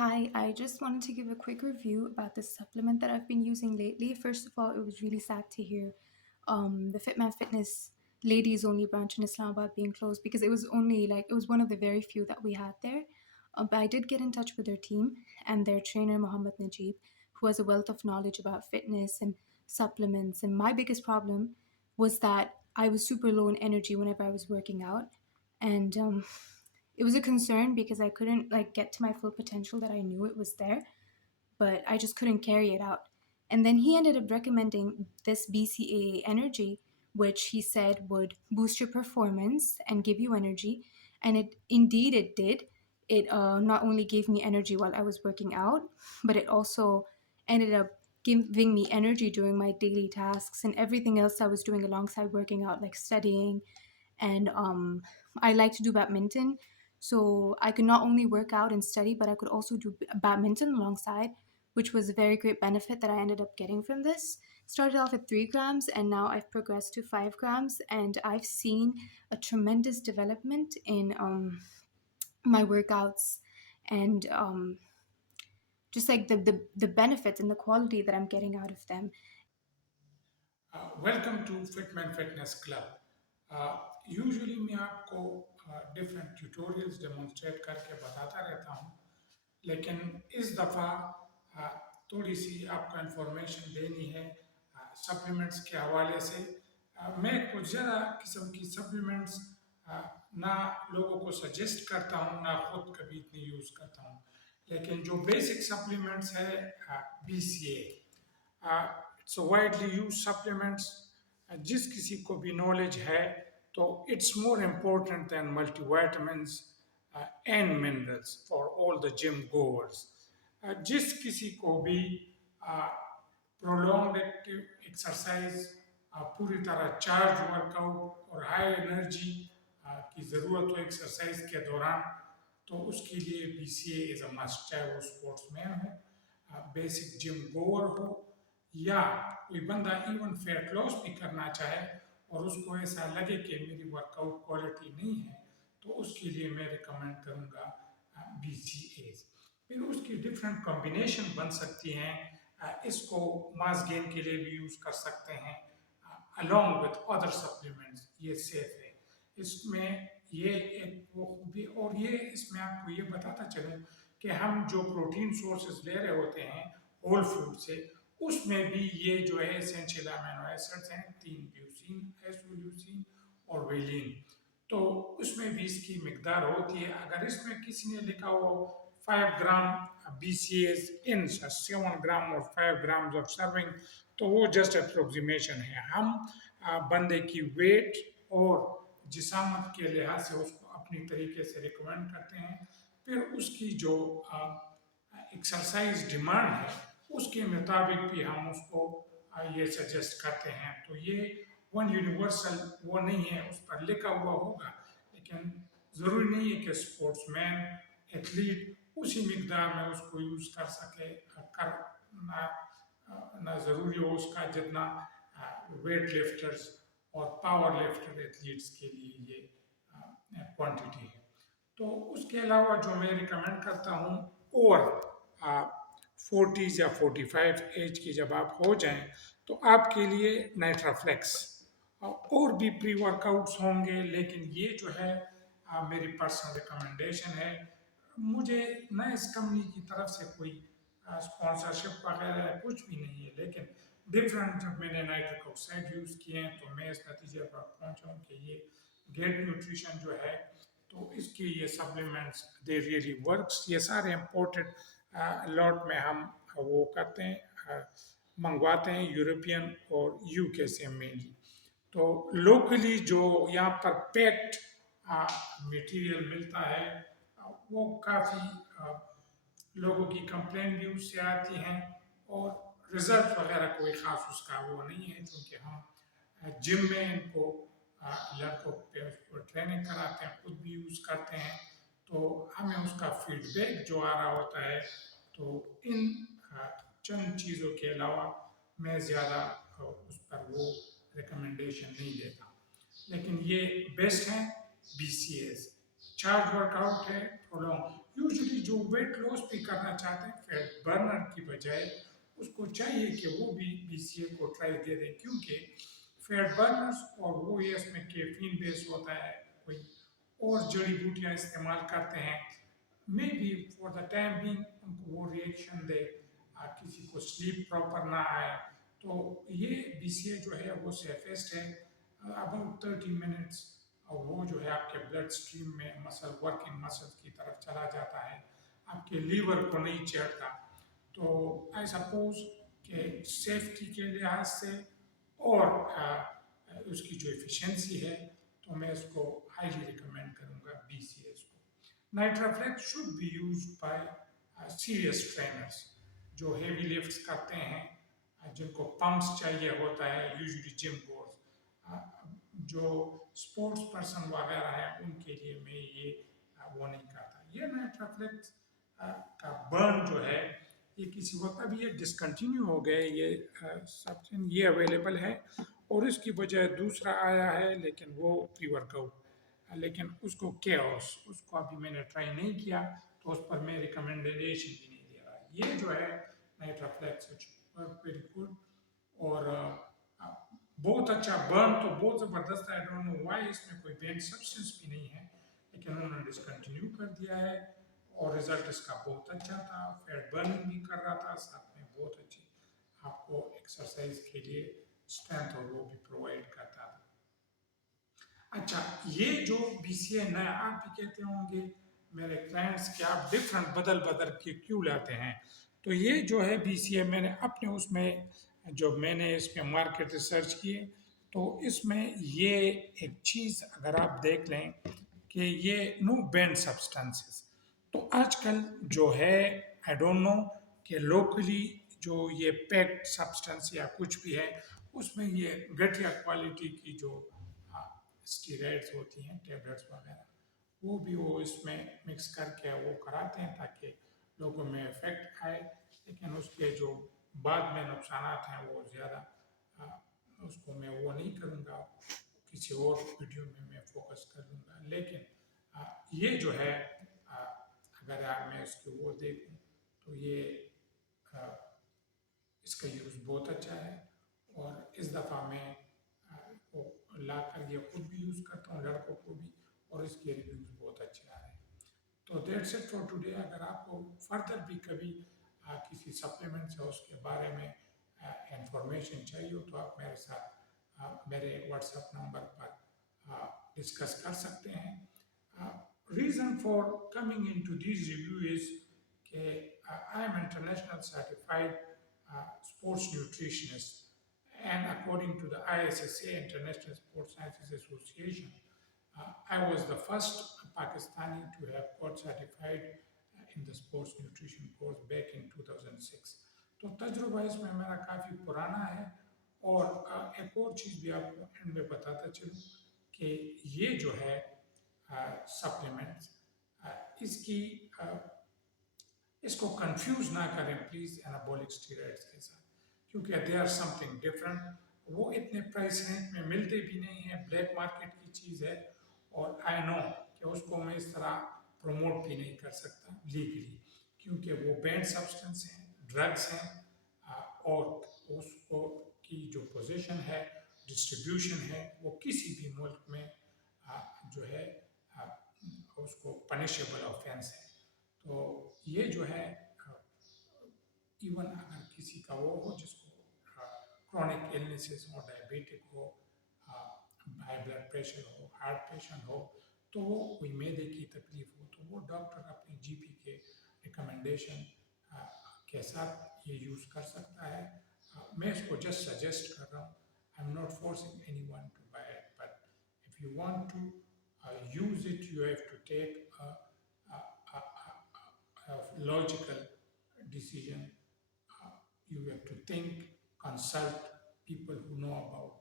Hi, I just wanted to give a quick review about this supplement that I've been using lately. First of all, it was really sad to hear the Fitman Fitness ladies only branch in Islamabad being closed because it was one of the very few that we had there. But I did get in touch with their team and their trainer, Mohammed Najib, who has a wealth of knowledge about fitness and supplements. And my biggest problem was that I was super low in energy whenever I was working out. And it was a concern because I couldn't get to my full potential that I knew it was there, but I just couldn't carry it out. And then he ended up recommending this BCAA energy, which he said would boost your performance and give you energy. And it did. It not only gave me energy while I was working out, but it also ended up giving me energy during my daily tasks and everything else I was doing alongside working out, like studying. And I like to do badminton. So I could not only work out and study, but I could also do badminton alongside, which was a very great benefit that I ended up getting from this. Started off at 3 grams and now I've progressed to 5 grams, and I've seen a tremendous development in my workouts and just like the benefits and the quality that I'm getting out of them. Welcome to Fitman fitness club. Usually मैं आपको different tutorials demonstrate करके बताता रहता हूँ, लेकिन इस दफ़ा थोड़ी सी आपको इन्फॉर्मेशन देनी है सप्लीमेंट्स के हवाले से। मैं कुछ ज़्यादा किस्म की सप्लीमेंट्स ना लोगों को सजेस्ट करता हूँ, ना खुद कभी इतनी यूज़ करता हूँ, लेकिन जो बेसिक सप्लीमेंट्स है BCA, it's widely use supplements. जिस किसी को भी नॉलेज है तो it's more important than multivitamins and minerals for all the gym गोवर्स। जिस किसी को भी प्रोलॉन्ग एक्सरसाइज, पूरी तरह चार्ज वर्कआउट और हाई एनर्जी की ज़रूरत हो एक्सरसाइज के दौरान, तो उसके लिए BCA इज़ अ मस्ट, चाहे वो स्पोर्ट्समैन हो, बेसिक जिम गोवर हो, या कोई बंदा इवन फैट लॉस भी करना चाहे और उसको ऐसा लगे कि मेरी वर्कआउट क्वालिटी नहीं है, तो उसके लिए मैं रिकमेंड करूँगा BCA। फिर उसकी डिफरेंट कॉम्बिनेशन बन सकती हैं। इसको मास गेन के लिए भी यूज़ कर सकते हैं अलॉन्ग विथ अदर सप्लीमेंट्स, ये सेफ है। इसमें ये एक वो खूबी, और ये इसमें आपको ये बताता चलूँ कि हम जो प्रोटीन सोर्सेज ले रहे होते हैं होल फूड से, उसमें भी ये जो है एसेंशियल अमीनो एसिड्स हैं, 3 ल्यूसीन, एसोल्यूसिन और वेलिन, तो उसमें भी इसकी मिकदार होती है। अगर इसमें किसी ने लिखा हो 5 ग्राम BCAs इन 7 ग्राम और 5 ग्राम ऑफ सर्विंग, तो वो जस्ट अप्रोक्सीमेशन है। हम बंदे की वेट और जिसामत के लिहाज से उसको अपनी तरीके से रिकमेंड करते हैं। फिर उसकी जो एक्सरसाइज डिमांड है उसके मुताबिक भी हम उसको ये सजेस्ट करते हैं। तो ये वन यूनिवर्सल वो नहीं है, उस पर लिखा हुआ होगा, लेकिन ज़रूरी नहीं है कि स्पोर्ट्समैन एथलीट उसी मकदार में उसको यूज़ कर सके, कर ना, ना ज़रूरी हो उसका जितना वेट लिफ्टर्स और पावर लिफ्टर एथलीट्स के लिए ये क्वांटिटी है। तो उसके अलावा जो मैं रिकमेंड करता हूँ, ओवर 40s या 45 एज की जब आप हो जाएं, तो आपके लिए नाइट्राफ्लेक्स और भी प्री वर्कआउट्स होंगे, लेकिन ये जो है मेरी पर्सनल रिकमेंडेशन है। मुझे न इस कंपनी की तरफ से कोई स्पॉन्सरशिप वगैरह कुछ भी नहीं है, लेकिन डिफरेंट जब मैंने नाइट्रिक ऑक्साइड यूज़ किए हैं तो मैं इस नतीजे पर पहुंचा हूँ कि ये गेट न्यूट्रिशन जो है, तो इसके ये सप्लीमेंट्स दे रियली वर्क्स। ये सारे इम्पोर्टेड लॉट में हम वो करते हैं, मंगवाते हैं यूरोपियन और UK से मेनली। तो लोकली जो यहाँ पर पैक्ड मटेरियल मिलता है, वो काफ़ी लोगों की कंप्लेन भी उससे आती हैं, और रिजल्ट वगैरह कोई ख़ास उसका वो नहीं है, क्योंकि हम जिम में इनको लड़कों पे उसको ट्रेनिंग कराते हैं, खुद भी यूज़ करते हैं, तो हमें उसका फीडबैक जो आ रहा होता है। तो इन चंद चीज़ों के अलावा मैं ज़्यादा उस पर वो रिकमेंडेशन नहीं देता, लेकिन ये बेस्ट हैं BCAs। चार्ज वर्कआउट है प्रोलॉन्ग। यूजुअली जो वेट लॉस भी करना चाहते हैं फैट बर्नर की बजाय, उसको चाहिए कि वो भी बीसीए को ट्राई दे दें, क्योंकि फैट बर्नर्स और वो ये इसमें कैफीन बेस होता है, कोई और जड़ी बूटियाँ इस्तेमाल करते हैं, may be for the time being उनको वो रिएक्शन दे, किसी को स्लीप प्रॉपर ना आए। तो ये बीसीए जो है वो सेफेस्ट है, अबाउट 30 मिनट्स, और वो जो है आपके ब्लड स्ट्रीम में मसल वर्किंग मसल की तरफ चला जाता है, आपके लीवर को नहीं चढ़ता। तो आई सपोज कि सेफ्टी के लिहाज से और उसकी जो एफिशिएंसी है, तो मैं इसको हाईली रिकमेंड करूँगा बीसीएस को। Nitraflex should be used by serious trainers जो हेवी लिफ्ट्स करते हैं, जिनको पंप्स चाहिए होता है, यूजुअली जिम गोर्स, जो स्पोर्ट्स पर्सन वगैरह है उनके लिए मैं ये वो नहीं करता। ये नाइट्राफ्लेक्स का बर्न जो है ये किसी वक्त अभी ये डिसकंटिन्यू हो गए, ये सब्सटेंस ये अवेलेबल है, और इसकी बजाय दूसरा आया है लेकिन वो प्री वर्कआउट, लेकिन उसको केओस, उसको अभी मैंने ट्राई नहीं किया, तो उस पर मैं रिकमेंडेशन भी नहीं दे रहा। ये जो है नाइट्राफ्लेक्स वर्क वेरी गुड, और बहुत अच्छा बर्न तो बहुत ज़बरदस्त है। आई डोंट नो व्हाई इसमें कोई बेंड सब्सटेंस भी नहीं है, लेकिन उन्होंने डिसकंटिन्यू कर दिया है, और रिजल्ट इसका बहुत अच्छा था, फैट बर्निंग भी कर रहा था, साथ में बहुत अच्छी आपको एक्सरसाइज के लिए स्ट्रेंथ और वो भी प्रोवाइड करता था। अच्छा, ये जो बीसीए नया, आप भी कहते होंगे मेरे क्लाइंट्स के आप डिफरेंट बदल बदल के क्यों लाते हैं, तो ये जो है बीसीए मैंने अपने उसमें जो मैंने इसमें मार्केट रिसर्च किए, तो इसमें ये एक चीज़ अगर आप देख लें कि ये नो बैंड सब्सटेंसेस, तो आजकल जो है आई डोंट नो कि लोकली जो ये पैक्ड सब्सटेंस या कुछ भी है उसमें ये घटिया क्वालिटी की जो स्टीरॉइड्स होती हैं, टेबलेट्स वगैरह, वो इसमें मिक्स करके वो कराते हैं ताकि लोगों में इफेक्ट आए, लेकिन उसके जो बाद में नुकसान हैं वो ज़्यादा, उसको मैं वो नहीं करूँगा, किसी और वीडियो में मैं फोकस कर लूँगा। लेकिन ये जो है अगर मैं इसकी वो देखूँ तो ये इसका यूज़ बहुत अच्छा है, और इस दफ़ा मैं को ला कर ये खुद भी यूज़ करता हूँ, लड़कों को भी, और इसके रिव्यूज़ बहुत अच्छे आ रहे हैं। तो दैट्स इट फॉर टुडे। अगर आपको फर्दर भी कभी किसी सप्लीमेंट है उसके बारे में इंफॉर्मेशन चाहिए हो, तो आप मेरे साथ मेरे व्हाट्सएप नंबर पर डिस्कस कर सकते हैं। Reason for coming in to this review is कि I am international certified sports nutritionist, and according to the ISSA, International Sports Sciences Association, I was the first Pakistani to have got certified in the sports nutrition course back in 2006. तो तजुर्बा इसमें मेरा काफ़ी पुराना है, और एक और चीज़ भी आपको एंड में बताता चलूँ कि ये जो है सप्लीमेंट्स, इसकी इसको कंफ्यूज ना करें प्लीज़ एनाबॉलिक स्टीरॉइड्स के साथ, क्योंकि दे आर समथिंग डिफरेंट। वो इतने प्राइस रेंज में मिलते भी नहीं हैं, ब्लैक मार्केट की चीज़ है, और आई नो कि उसको मैं इस तरह प्रमोट भी नहीं कर सकता लीगली, क्योंकि वो बैंड सब्सटेंस हैं, ड्रग्स हैं, और उसको की जो पोजीशन है, डिस्ट्रीब्यूशन है, वो किसी भी मुल्क में जो है उसको पनिशेबल ऑफेंस है। तो ये जो है इवन अगर किसी का वो हो जिसको क्रॉनिक इलनेसेस हो, डायबिटिक हो, हाई ब्लड प्रेशर हो, हार्ट पेशेंट हो, तो वो कोई मैदे की तकलीफ हो, तो वो डॉक्टर अपने जीपी के रिकमेंडेशन के साथ ये यूज़ कर सकता है। मैं इसको जस्ट सजेस्ट कर रहा हूँ, I am not forcing anyone to buy it, but if you want to use it, you have to take a logical decision. You have to think, consult people who know about